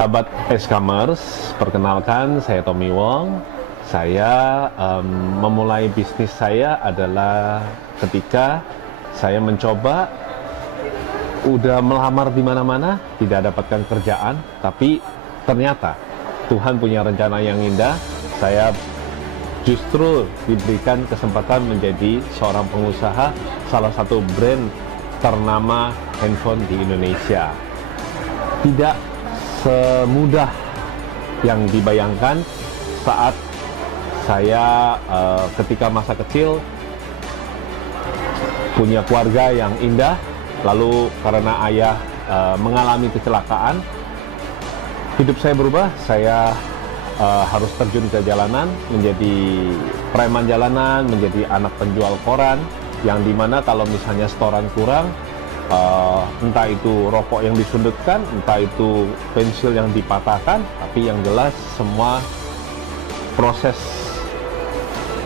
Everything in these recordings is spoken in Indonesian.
Sahabat e-commerce, perkenalkan saya Tommy Wong. Saya memulai bisnis saya adalah ketika saya mencoba udah melamar di mana-mana, tidak dapatkan kerjaan, tapi ternyata Tuhan punya rencana yang indah. Saya justru diberikan kesempatan menjadi seorang pengusaha salah satu brand ternama handphone di Indonesia. Tidak semudah yang dibayangkan saat saya ketika masa kecil punya keluarga yang indah, lalu karena ayah mengalami kecelakaan, hidup saya berubah. Saya harus terjun ke jalanan, menjadi preman jalanan, menjadi anak penjual koran, yang dimana kalau misalnya setoran kurang, entah itu rokok yang disundutkan, entah itu pensil yang dipatahkan, tapi yang jelas semua proses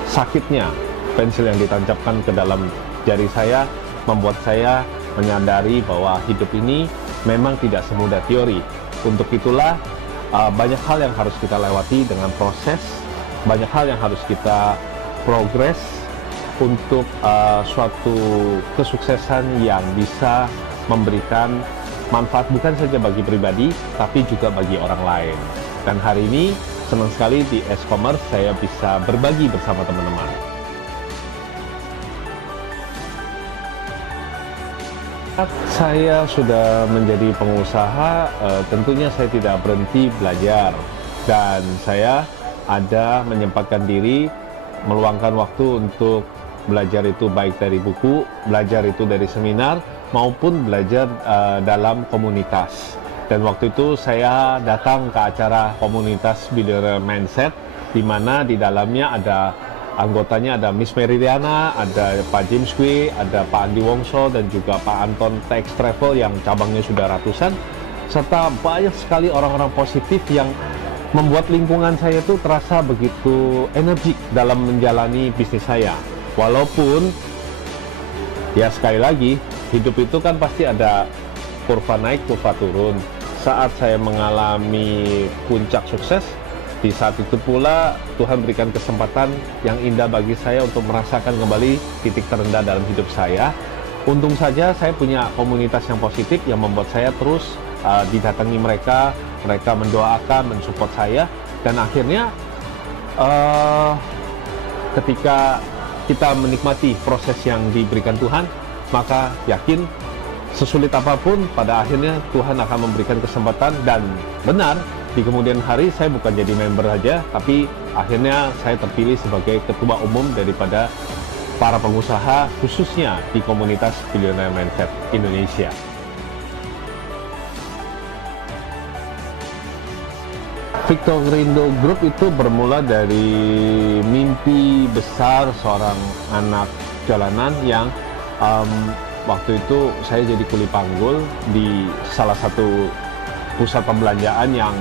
sakitnya pensil yang ditancapkan ke dalam jari saya membuat saya menyadari bahwa hidup ini memang tidak semudah teori. Untuk itulah banyak hal yang harus kita lewati dengan proses, banyak hal yang harus kita progres untuk suatu kesuksesan yang bisa memberikan manfaat bukan saja bagi pribadi, tapi juga bagi orang lain. Dan hari ini senang sekali di e-commerce saya bisa berbagi bersama teman-teman. Saat saya sudah menjadi pengusaha, tentunya saya tidak berhenti belajar, dan saya ada menyempatkan diri meluangkan waktu untuk belajar, itu baik dari buku, belajar itu dari seminar, maupun belajar dalam komunitas. Dan waktu itu saya datang ke acara komunitas Billionaire Mindset, di mana di dalamnya ada anggotanya, ada Miss Meridiana, ada Pak James Kwe, ada Pak Andi Wongso, dan juga Pak Anton TX Travel yang cabangnya sudah ratusan, serta banyak sekali orang-orang positif yang membuat lingkungan saya itu terasa begitu energik dalam menjalani bisnis saya. Walaupun ya sekali lagi hidup itu kan pasti ada kurva naik, kurva turun. Saat saya mengalami puncak sukses, di saat itu pula Tuhan berikan kesempatan yang indah bagi saya untuk merasakan kembali titik terendah dalam hidup saya. Untung saja saya punya komunitas yang positif yang membuat saya terus didatangi mereka mendoakan, mensupport saya, dan akhirnya ketika kita menikmati proses yang diberikan Tuhan, maka yakin sesulit apapun pada akhirnya Tuhan akan memberikan kesempatan. Dan benar, di kemudian hari saya bukan jadi member saja, tapi akhirnya saya terpilih sebagai ketua umum daripada para pengusaha, khususnya di komunitas Billionaire Mindset Indonesia. Victorindo Group itu bermula dari mimpi besar seorang anak jalanan yang waktu itu saya jadi kuli panggul di salah satu pusat pembelanjaan, yang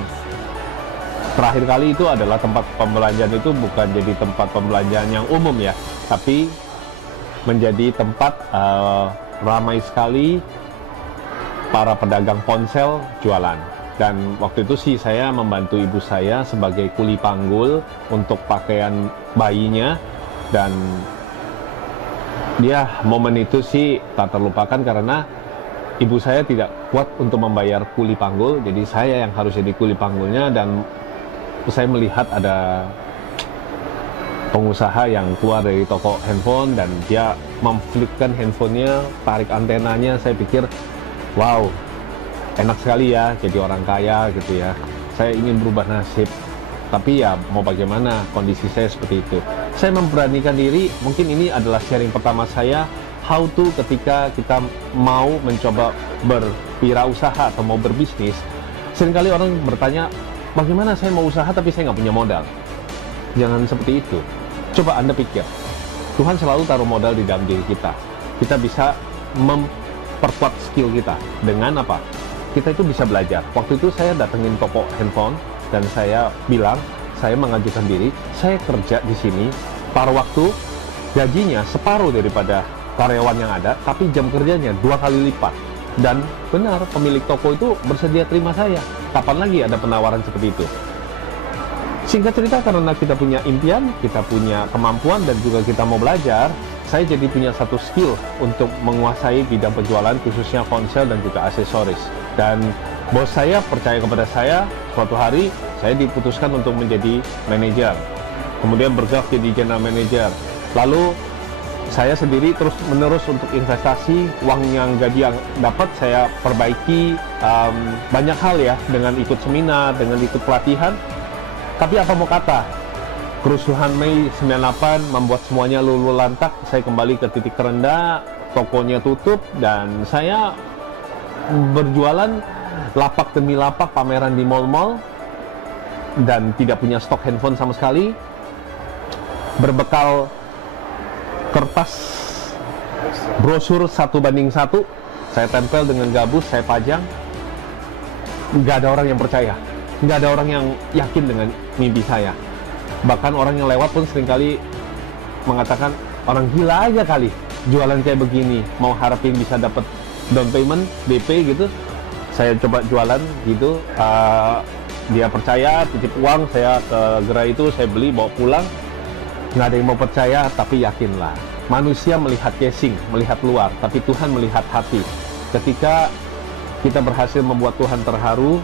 terakhir kali itu adalah tempat pembelanjaan itu bukan jadi tempat pembelanjaan yang umum ya, tapi menjadi tempat ramai sekali para pedagang ponsel jualan. Dan waktu itu sih saya membantu ibu saya sebagai kuli panggul untuk pakaian bayinya, dan dia momen itu sih tak terlupakan karena ibu saya tidak kuat untuk membayar kuli panggul, jadi saya yang harus jadi kuli panggulnya. Dan saya melihat ada pengusaha yang keluar dari toko handphone dan dia memflipkan handphonenya, tarik antenanya. Saya pikir, wow, enak sekali ya jadi orang kaya gitu ya. Saya ingin berubah nasib, tapi ya mau bagaimana, kondisi saya seperti itu. Saya memberanikan diri. Mungkin ini adalah sharing pertama saya, how to ketika kita mau mencoba berwirausaha atau mau berbisnis. Seringkali orang bertanya, bagaimana saya mau usaha tapi saya nggak punya modal. Jangan seperti itu. Coba Anda pikir, Tuhan selalu taruh modal di dalam diri kita. Kita bisa memperkuat skill kita dengan apa? Kita itu bisa belajar. Waktu itu saya datengin toko handphone dan saya bilang, saya mengajukan diri, saya kerja di sini, paruh waktu, gajinya separuh daripada karyawan yang ada, tapi jam kerjanya 2 kali lipat. Dan benar, pemilik toko itu bersedia terima saya. kapan lagi ada penawaran seperti itu? Singkat cerita, karena kita punya impian, kita punya kemampuan, dan juga kita mau belajar, saya jadi punya satu skill untuk menguasai bidang penjualan, khususnya ponsel dan juga aksesoris. Dan bos saya percaya kepada saya, suatu hari saya diputuskan untuk menjadi manajer, kemudian bergerak jadi general manager. Lalu saya sendiri terus menerus untuk investasi, uang yang gaji yang dapat saya perbaiki banyak hal ya, dengan ikut seminar, dengan ikut pelatihan. Tapi apa mau kata, kerusuhan Mei 98 membuat semuanya luluh lantak. Saya kembali ke titik terendah, tokonya tutup, dan saya berjualan lapak demi lapak, pameran di mall-mall, dan tidak punya stok handphone sama sekali. Berbekal kertas brosur 1:1, saya tempel dengan gabus, saya pajang. Nggak ada orang yang percaya, nggak ada orang yang yakin dengan mimpi saya. Bahkan orang yang lewat pun seringkali mengatakan, orang gila aja kali jualan kayak begini, mau harapin bisa dapat down payment, DP gitu. Saya coba jualan gitu, dia percaya, titip uang, saya ke gerai itu, saya beli, bawa pulang. Nggak ada yang mau percaya, tapi yakinlah. Manusia melihat casing, melihat luar, tapi Tuhan melihat hati. Ketika kita berhasil membuat Tuhan terharu,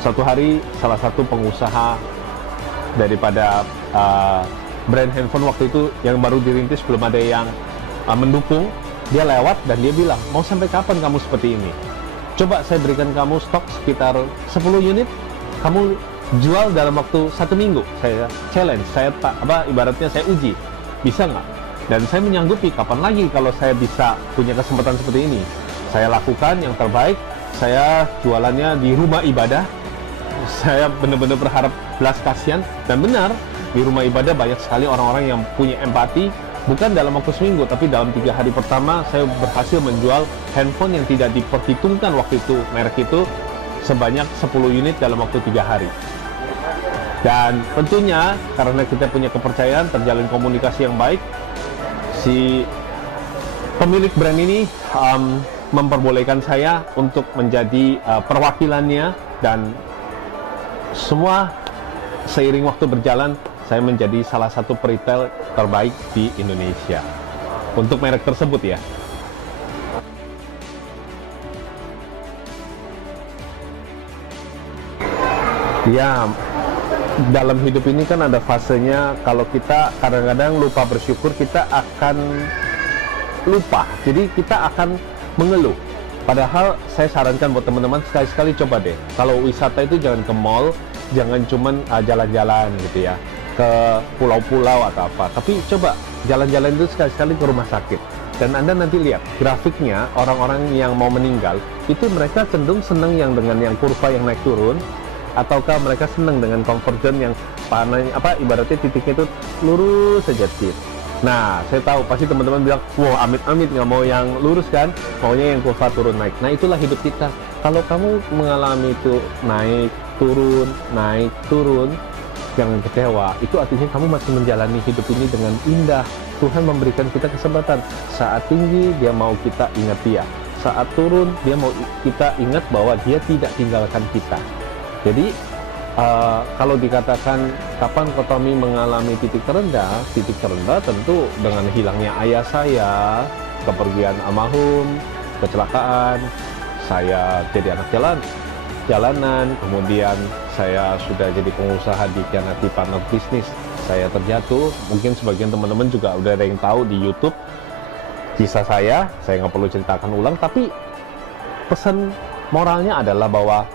suatu hari salah satu pengusaha daripada brand handphone waktu itu yang baru dirintis, belum ada yang mendukung, dia lewat dan dia bilang, mau sampai kapan kamu seperti ini? Coba saya berikan kamu stok sekitar 10 unit, kamu jual dalam waktu 1 minggu. Saya challenge, saya ibaratnya saya uji, bisa nggak? Dan saya menyanggupi, kapan lagi kalau saya bisa punya kesempatan seperti ini. Saya lakukan yang terbaik, saya jualannya di rumah ibadah. Saya benar-benar berharap belas kasihan, dan benar, di rumah ibadah banyak sekali orang-orang yang punya empati. Bukan dalam waktu seminggu, tapi dalam 3 hari pertama saya berhasil menjual handphone yang tidak diperhitungkan waktu itu, merek itu, sebanyak 10 unit dalam waktu 3 hari. Dan tentunya karena kita punya kepercayaan, terjalin komunikasi yang baik, si pemilik brand ini memperbolehkan saya untuk menjadi perwakilannya, dan semua seiring waktu berjalan, saya menjadi salah satu retail terbaik di Indonesia untuk merek tersebut ya. Ya, dalam hidup ini kan ada fasenya, kalau kita kadang-kadang lupa bersyukur, kita akan lupa. Jadi kita akan mengeluh. Padahal saya sarankan buat teman-teman, sekali-sekali coba deh, kalau wisata itu jangan ke mall, jangan cuman jalan-jalan gitu ya, ke pulau-pulau atau apa, tapi coba jalan-jalan itu sekali-sekali ke rumah sakit. Dan Anda nanti lihat grafiknya, orang-orang yang mau meninggal itu mereka cenderung senang yang dengan yang kurva yang naik turun, ataukah mereka senang dengan comfort zone yang ibaratnya titiknya itu lurus saja tir. Nah, saya tahu pasti teman-teman bilang, wah amit-amit nggak mau yang lurus kan, maunya yang kurva turun naik. Nah, itulah hidup kita. Kalau kamu mengalami itu naik turun, jangan kecewa. Itu artinya kamu masih menjalani hidup ini dengan indah. Tuhan memberikan kita kesempatan. Saat tinggi, dia mau kita ingat dia. Saat turun, dia mau kita ingat bahwa dia tidak tinggalkan kita. Jadi, kalau dikatakan kapan Kotomi mengalami titik terendah tentu dengan hilangnya ayah saya, kepergian almarhum, kecelakaan, saya jadi anak jalanan, kemudian saya sudah jadi pengusaha dikhianati partner bisnis, saya terjatuh. Mungkin sebagian teman-teman juga udah ada yang tahu di YouTube kisah saya nggak perlu ceritakan ulang, tapi pesan moralnya adalah bahwa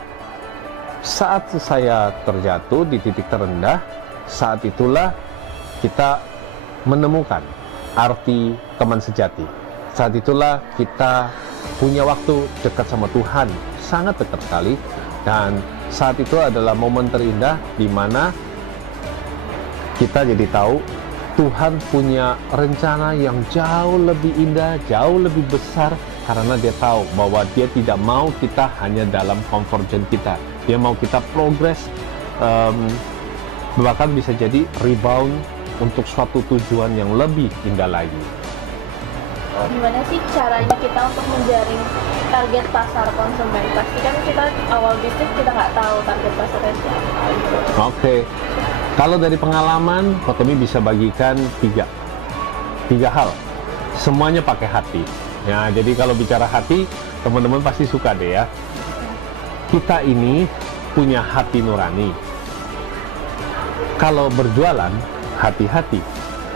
saat saya terjatuh di titik terendah, saat itulah kita menemukan arti teman sejati. Saat itulah kita punya waktu dekat sama Tuhan, sangat dekat sekali. Dan saat itu adalah momen terindah di mana kita jadi tahu Tuhan punya rencana yang jauh lebih indah, jauh lebih besar, karena dia tahu bahwa dia tidak mau kita hanya dalam comfort zone kita. Dia mau kita progres, bahkan bisa jadi rebound untuk suatu tujuan yang lebih indah lagi. Gimana sih caranya kita untuk menjaring target pasar konsumen. Pasti kan kita awal bisnis kita nggak tahu target pasarnya siapa gitu. Oke. Kalau dari pengalaman, Kotomi bisa bagikan tiga hal. Semuanya pakai hati. Ya, jadi kalau bicara hati, teman-teman pasti suka deh ya. Kita ini punya hati nurani. Kalau berjualan, hati-hati.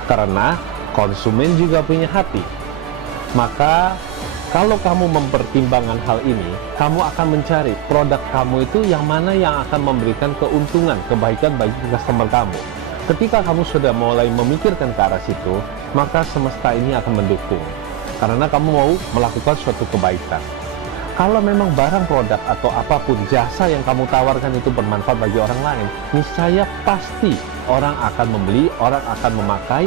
Karena konsumen juga punya hati. Maka kalau kamu mempertimbangkan hal ini, kamu akan mencari produk kamu itu yang mana yang akan memberikan keuntungan, kebaikan bagi customer kamu. Ketika kamu sudah mulai memikirkan ke arah situ, maka semesta ini akan mendukung. Karena kamu mau melakukan suatu kebaikan. Kalau memang barang, produk, atau apapun jasa yang kamu tawarkan itu bermanfaat bagi orang lain, niscaya pasti orang akan membeli, orang akan memakai.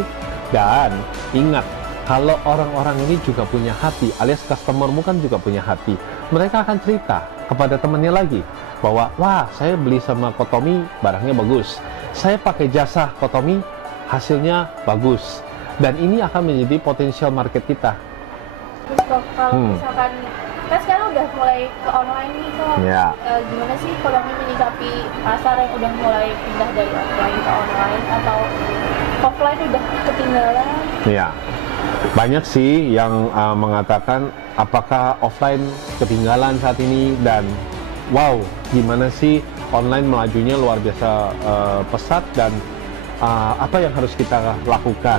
Dan ingat, kalau orang-orang ini juga punya hati, alias customermu kan juga punya hati, mereka akan cerita kepada temannya lagi bahwa, wah, saya beli sama Kotomi, barangnya bagus. Saya pakai jasa Kotomi, hasilnya bagus. Dan ini akan menjadi potensial market kita. Terus kalau misalkan kan sekarang udah mulai ke online nih kok, Ya. Gimana sih Kotomi menyikapi pasar yang udah mulai pindah dari offline ke online, atau offline udah ketinggalan? Ya, banyak sih yang mengatakan apakah offline ketinggalan saat ini, dan wow, gimana sih online melajunya luar biasa pesat, dan apa yang harus kita lakukan.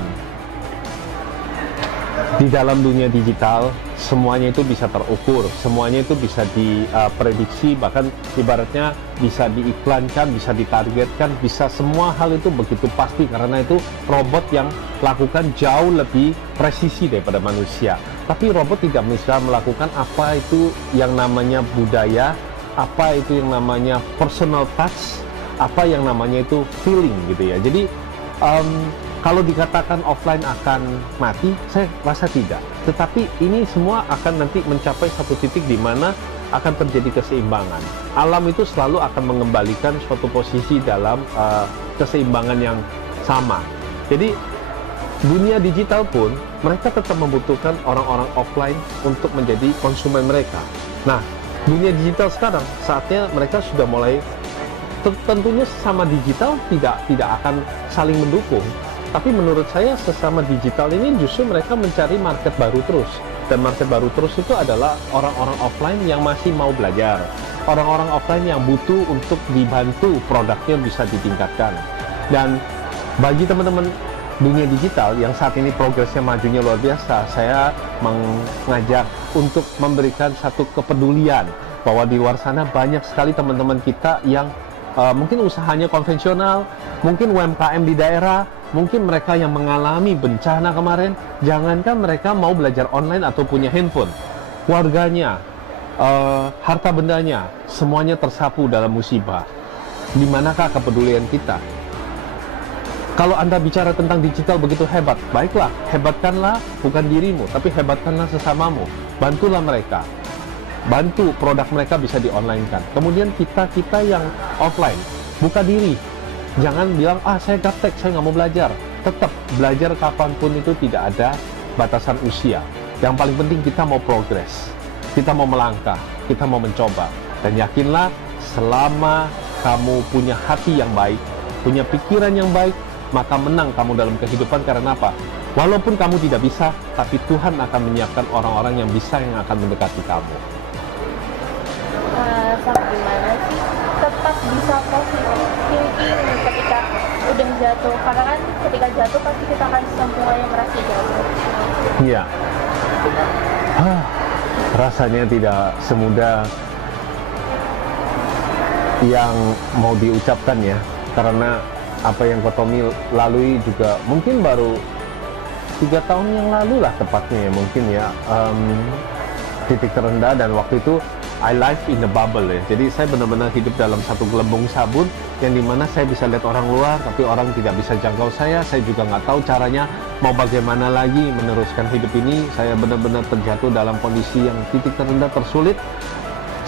Di dalam dunia digital, semuanya itu bisa terukur, semuanya itu bisa diprediksi, bahkan ibaratnya bisa diiklankan, bisa ditargetkan, bisa semua hal itu begitu pasti, karena itu robot yang lakukan jauh lebih presisi daripada manusia. Tapi robot tidak bisa melakukan apa itu yang namanya budaya, apa itu yang namanya personal touch, apa yang namanya itu feeling gitu ya. Jadi kalau dikatakan offline akan mati, saya rasa tidak. Tetapi ini semua akan nanti mencapai satu titik di mana akan terjadi keseimbangan. Alam itu selalu akan mengembalikan suatu posisi dalam keseimbangan yang sama. Jadi dunia digital pun mereka tetap membutuhkan orang-orang offline untuk menjadi konsumen mereka. Nah, dunia digital sekarang saatnya mereka sudah mulai, tentunya sesama digital tidak akan saling mendukung. Tapi menurut saya sesama digital ini justru mereka mencari market baru terus. Dan market baru terus itu adalah orang-orang offline yang masih mau belajar. Orang-orang offline yang butuh untuk dibantu produknya bisa ditingkatkan. Dan bagi teman-teman dunia digital yang saat ini progresnya majunya luar biasa, saya mengajak untuk memberikan satu kepedulian bahwa di luar sana banyak sekali teman-teman kita yang mungkin usahanya konvensional, mungkin UMKM di daerah, mungkin mereka yang mengalami bencana kemarin. Jangankan mereka mau belajar online atau punya handphone, warganya, harta bendanya, semuanya tersapu dalam musibah. Di manakah kepedulian kita? Kalau Anda bicara tentang digital begitu hebat, baiklah, hebatkanlah bukan dirimu, tapi hebatkanlah sesamamu. Bantulah mereka. Bantu produk mereka bisa di-online-kan. Kemudian kita yang offline, buka diri. Jangan bilang, saya gaptek, saya nggak mau belajar. Tetap belajar kapanpun itu tidak ada batasan usia. Yang paling penting kita mau progres. Kita mau melangkah, kita mau mencoba. Dan yakinlah, selama kamu punya hati yang baik, punya pikiran yang baik, maka menang kamu dalam kehidupan. Karena apa? Walaupun kamu tidak bisa, tapi Tuhan akan menyiapkan orang-orang yang bisa, yang akan mendekati kamu. Sampai gimana sih tetap bisa positive thinking ketika udah jatuh? Karena kan ketika jatuh pasti kita akan semua yang merasa jatuh. Iya. Rasanya tidak semudah yang mau diucapkan ya. Karena apa yang Kotomi lalui juga mungkin baru 3 tahun yang lalu lah tepatnya ya, mungkin ya, titik terendah. Dan waktu itu I live in the bubble ya. Jadi saya benar-benar hidup dalam satu gelembung sabun yang dimana saya bisa lihat orang luar, tapi orang tidak bisa jangkau saya. Saya juga nggak tahu caranya mau bagaimana lagi meneruskan hidup ini. Saya benar-benar terjatuh dalam kondisi yang titik terendah, tersulit.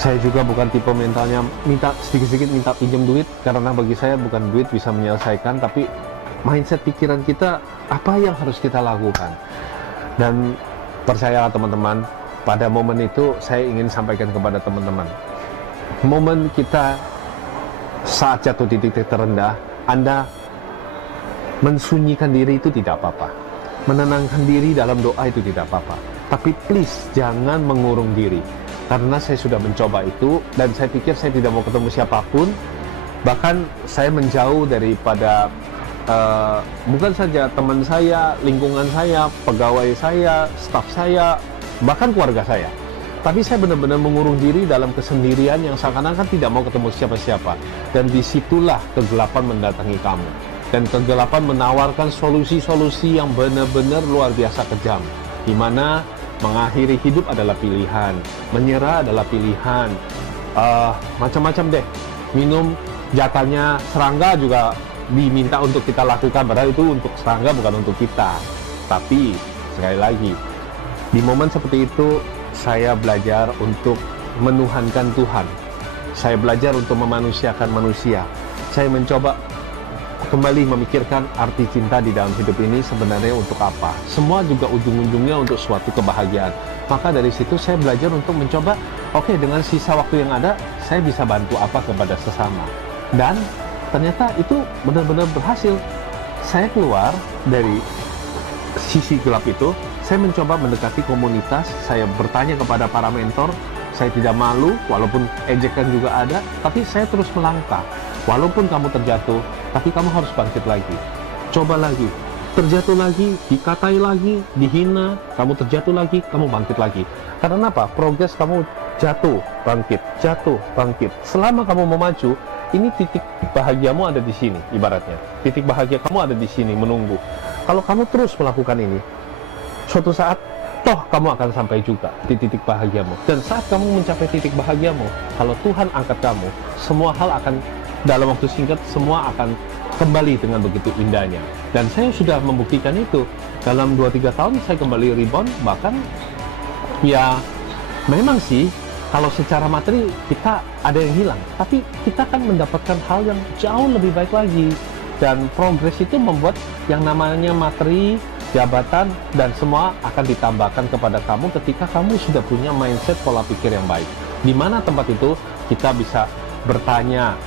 Saya juga bukan tipe mentalnya minta sedikit-sedikit minta pinjam duit, karena bagi saya bukan duit bisa menyelesaikan, tapi mindset pikiran kita, apa yang harus kita lakukan. Dan percayalah teman-teman, pada momen itu saya ingin sampaikan kepada teman-teman, momen kita saat jatuh di titik terendah, Anda mensunyikan diri itu tidak apa-apa, menenangkan diri dalam doa itu tidak apa-apa, tapi please jangan mengurung diri, karena saya sudah mencoba itu dan saya pikir saya tidak mau ketemu siapapun. Bahkan saya menjauh daripada bukan saja teman saya, lingkungan saya, pegawai saya, staf saya, bahkan keluarga saya. Tapi saya benar-benar mengurung diri dalam kesendirian yang seakan-akan tidak mau ketemu siapa-siapa. Dan disitulah kegelapan mendatangi kamu. Dan kegelapan menawarkan solusi-solusi yang benar-benar luar biasa kejam. Di mana mengakhiri hidup adalah pilihan, menyerah adalah pilihan, macam-macam deh. Minum jatahnya serangga juga diminta untuk kita lakukan, padahal itu untuk serangga bukan untuk kita. Tapi sekali lagi, di momen seperti itu saya belajar untuk menuhankan Tuhan. Saya belajar untuk memanusiakan manusia. Saya mencoba kembali memikirkan arti cinta di dalam hidup ini sebenarnya untuk apa. Semua juga ujung-ujungnya untuk suatu kebahagiaan. Maka dari situ saya belajar untuk mencoba, oke, dengan sisa waktu yang ada, saya bisa bantu apa kepada sesama. Dan ternyata itu benar-benar berhasil. Saya keluar dari sisi gelap itu, saya mencoba mendekati komunitas, saya bertanya kepada para mentor, saya tidak malu, walaupun ejekan juga ada, tapi saya terus melangkah. Walaupun kamu terjatuh, tapi kamu harus bangkit lagi. Coba lagi, terjatuh lagi, dikatai lagi, dihina, kamu terjatuh lagi, kamu bangkit lagi. Karena apa? Progres kamu jatuh, bangkit, jatuh, bangkit. Selama kamu mau maju, ini titik bahagiamu ada di sini, ibaratnya. Titik bahagia kamu ada di sini, menunggu. Kalau kamu terus melakukan ini, suatu saat, toh kamu akan sampai juga di titik bahagiamu. Dan saat kamu mencapai titik bahagiamu, kalau Tuhan angkat kamu, semua hal akan, dalam waktu singkat, semua akan kembali dengan begitu indahnya. Dan saya sudah membuktikan itu. Dalam 2-3 tahun, saya kembali rebound, bahkan, ya, memang sih, kalau secara materi kita ada yang hilang, tapi kita akan mendapatkan hal yang jauh lebih baik lagi. Dan progres itu membuat yang namanya materi, jabatan, dan semua akan ditambahkan kepada kamu ketika kamu sudah punya mindset pola pikir yang baik. Di mana tempat itu kita bisa bertanya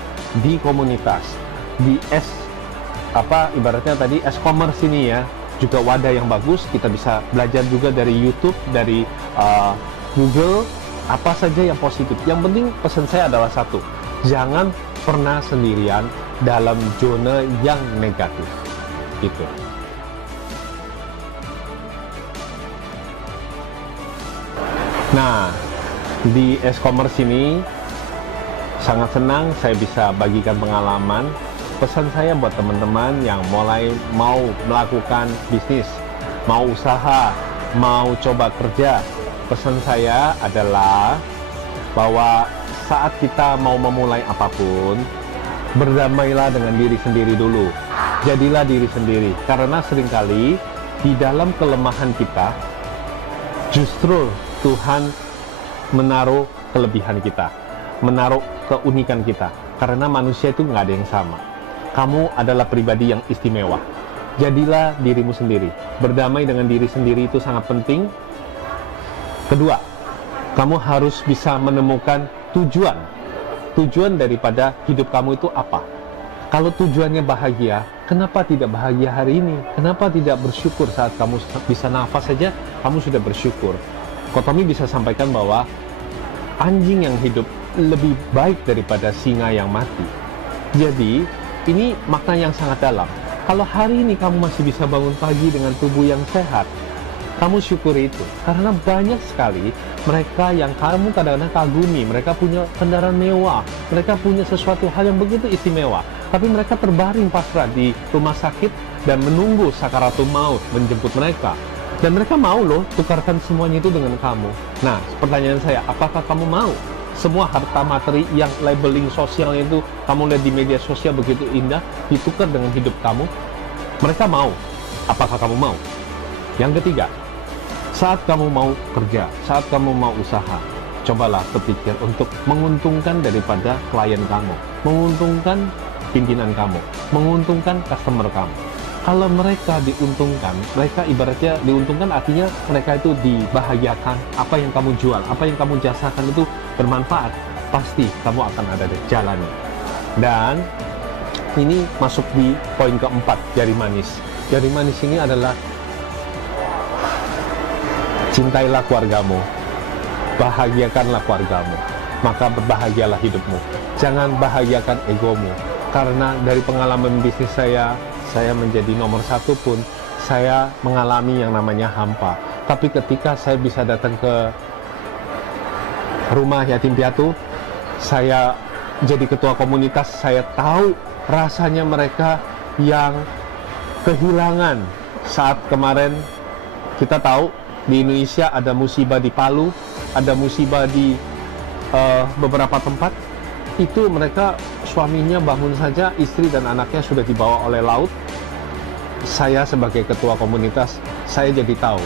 di komunitas, di ibaratnya tadi e-commerce ini ya, juga wadah yang bagus. Kita bisa belajar juga dari YouTube, dari Google, apa saja yang positif. Yang penting pesan saya adalah satu, jangan pernah sendirian dalam zona yang negatif. Gitu. Nah, di e-commerce ini sangat senang saya bisa bagikan pengalaman. Pesan saya buat teman-teman yang mulai mau melakukan bisnis, mau usaha, mau coba kerja, pesan saya adalah bahwa saat kita mau memulai apapun, berdamailah dengan diri sendiri dulu. Jadilah diri sendiri, karena seringkali di dalam kelemahan kita justru Tuhan menaruh kelebihan kita, menaruh keunikan kita. Karena manusia itu nggak ada yang sama. Kamu adalah pribadi yang istimewa. Jadilah dirimu sendiri. Berdamai dengan diri sendiri itu sangat penting. Kedua, kamu harus bisa menemukan tujuan daripada hidup kamu itu apa. Kalau tujuannya bahagia, kenapa tidak bahagia hari ini? Kenapa tidak bersyukur saat kamu bisa nafas saja, kamu sudah bersyukur? Kotomi bisa sampaikan bahwa anjing yang hidup lebih baik daripada singa yang mati. Jadi, ini makna yang sangat dalam. Kalau hari ini kamu masih bisa bangun pagi dengan tubuh yang sehat, kamu syukuri itu. Karena banyak sekali mereka yang kamu kadang-kadang kagumi, mereka punya kendaraan mewah, mereka punya sesuatu hal yang begitu istimewa, tapi mereka terbaring pasrah di rumah sakit dan menunggu sakaratul maut menjemput mereka. Dan mereka mau loh tukarkan semuanya itu dengan kamu. Nah, pertanyaan saya, apakah kamu mau? Semua harta materi yang labeling sosial itu kamu lihat di media sosial begitu indah, ditukar dengan hidup kamu. Mereka mau. Apakah kamu mau? Yang ketiga, saat kamu mau kerja, saat kamu mau usaha, cobalah berpikir untuk menguntungkan daripada klien kamu, menguntungkan pimpinan kamu, menguntungkan customer kamu. Kalau mereka diuntungkan, mereka ibaratnya diuntungkan artinya mereka itu dibahagiakan. Apa yang kamu jual, apa yang kamu jasakan itu bermanfaat, pasti kamu akan ada di jalannya. Dan ini masuk di poin keempat, jari manis. Jari manis ini adalah cintailah keluargamu, bahagiakanlah keluargamu, maka berbahagialah hidupmu. Jangan bahagiakan egomu. Karena dari pengalaman bisnis saya menjadi nomor 1 pun, saya mengalami yang namanya hampa. Tapi ketika saya bisa datang ke rumah yatim piatu, saya jadi ketua komunitas, saya tahu rasanya mereka yang kehilangan. Saat kemarin kita tahu di Indonesia ada musibah di Palu, ada musibah di beberapa tempat, itu mereka suaminya bangun saja, istri dan anaknya sudah dibawa oleh laut. Saya sebagai ketua komunitas, saya jadi tahu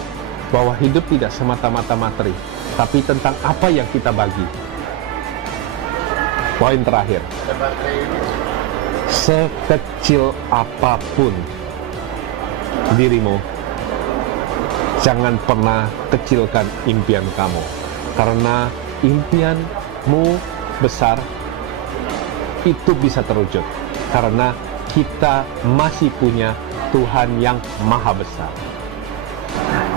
bahwa hidup tidak semata-mata materi, tapi tentang apa yang kita bagi. Poin terakhir, sekecil apapun dirimu, jangan pernah kecilkan impian kamu, karena impianmu besar itu bisa terwujud karena kita masih punya Tuhan yang maha besar.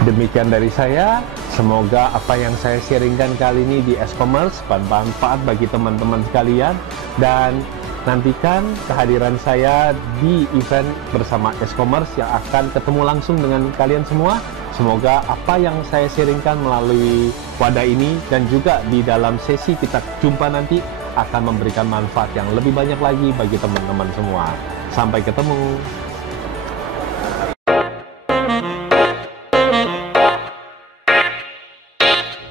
Demikian dari saya, semoga apa yang saya sharingkan kali ini di S-Commerce bermanfaat bagi teman-teman sekalian, dan nantikan kehadiran saya di event bersama S-Commerce yang akan ketemu langsung dengan kalian semua. Semoga apa yang saya sharingkan melalui wadah ini dan juga di dalam sesi kita jumpa nanti akan memberikan manfaat yang lebih banyak lagi bagi teman-teman semua. Sampai ketemu.